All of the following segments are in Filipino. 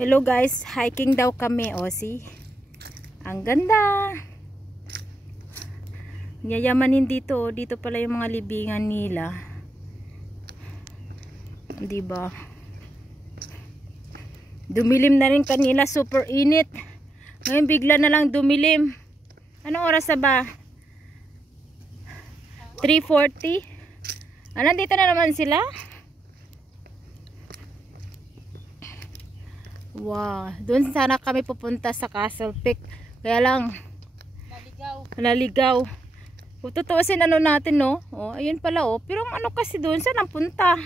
Hello guys, hiking daw kami. O, see? Ang ganda. Yayamanin dito. Dito pala yung mga libingan nila. Diba? Dumilim na rin kanina. Super init. Ngayon bigla na lang dumilim. Anong oras na ba? 3:40? Nandito na naman sila? Wow, doon sana kami pupunta sa Castle Peak. Kaya lang naligaw. Kung tutuusin ano natin, no? Oh, ayun pala, oh. Pero ano kasi doon, saan ang punta?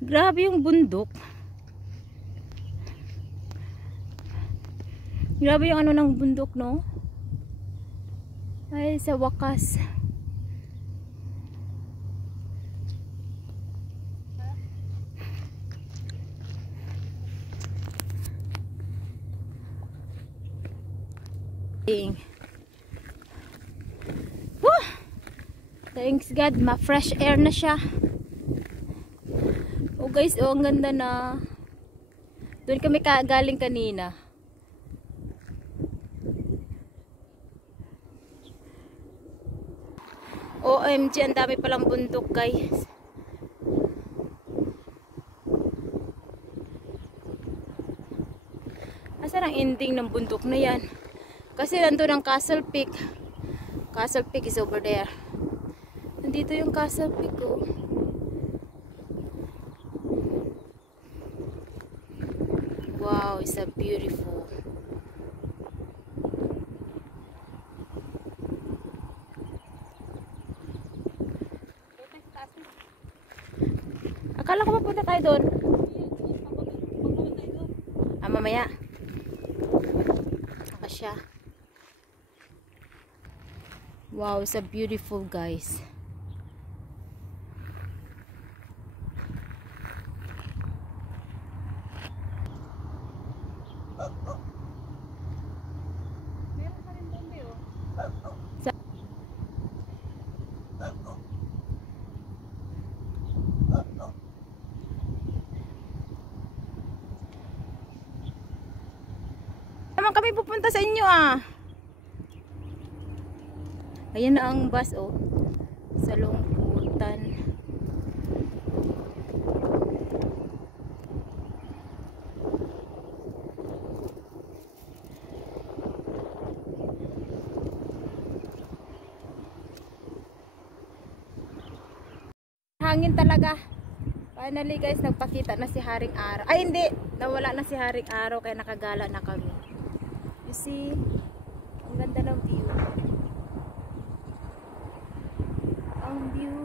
Grabe yung bundok. Grabe yung ano ng bundok, no? Ay, sa wakas. Woo! Thanks God, ma-fresh air na siya. Oh guys, oh ang ganda na. Doon kami galing kanina. OMG, ang dami palang bundok guys. Asan ang ending ng bundok na yan? Kasi nandun ang Castle Peak. Castle Peak is over there. Nandito yung Castle Peak, oh. Wow, it's a beautiful. Akala ko mapunta tayo doon. Mamaya. Siya. Wow, it's a beautiful guys. Meron pa rin bombe, oh. Naman kami pupunta sa inyo, ah. Ayan na ang bus, oh. Sa lungkutan. Hangin talaga. Finally guys, nagpakita na si Haring Araw. Ay hindi, nawala na si Haring Araw kaya nakagala na kami. You see, ang ganda ng view. Ang view,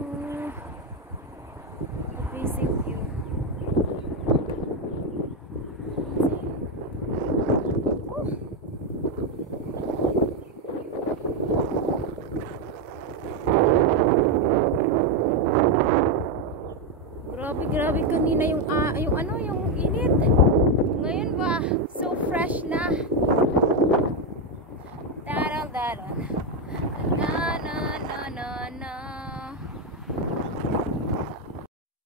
amazing view. Grabe kanina yung init. Ngayon ba, so fresh na. Darang. Na.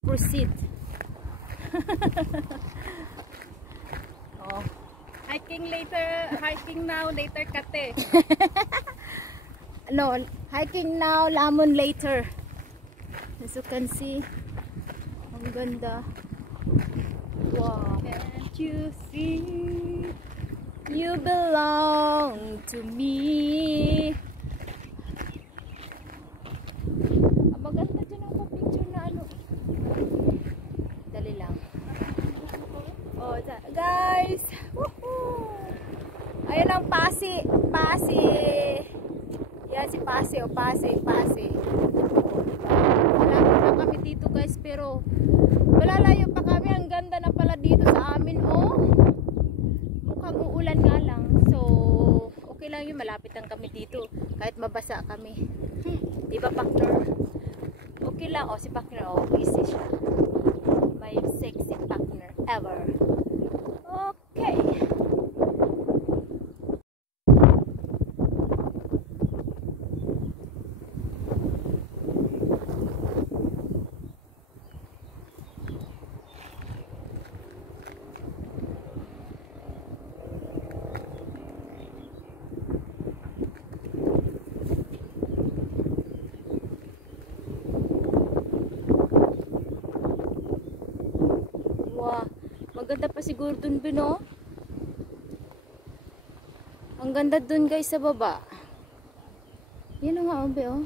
Proceed. Oh. Hiking now, later kate. No, hiking now, lamon later. As you can see, ang ganda. Wow. Can't you see? You belong to me. Ang maganda dyan ang picture na ano. Dali lang. Oh, guys. Woohoo! Ayun ang Pasi. Yan si Pasi. Oh, Pasi. Malapit na kami dito guys, pero malalayo pa kami. Ang ganda na pala dito sa amin, oh. Mukhang uulan nga lang. So, okay lang yun. Malapit lang kami dito. Kahit mabasa kami. Diba, partner? Okay lang. Oh, si partner. Oh, busy siya. My sexy partner ever. Okay. maganda pa siguro dun, Bino. Ang ganda dun guys sa baba. Yan o nga, Obe, oh.